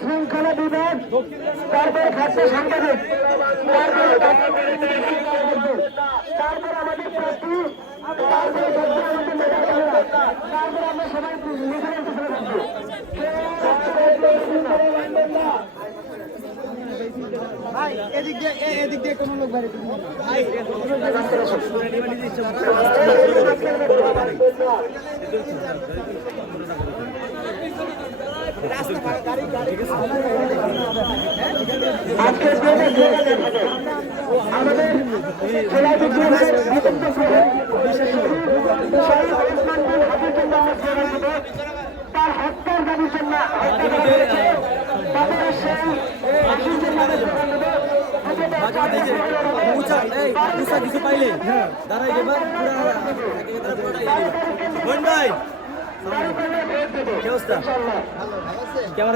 শৃঙ্খলা বিভাগ, তারপর খাদ্য সাংবাদিক, তারপর আমাদের প্রার্থী, তারপরে আমাদের নেতা, তারপর আমরা সবাই ভাই এদিক দিয়ে কোনো লোক বাড়ি আমাদের তার হত্যার দাবির জন্য কিছু পাইলে দাঁড়াই এবার ভাই কি অবস্থা? কেমন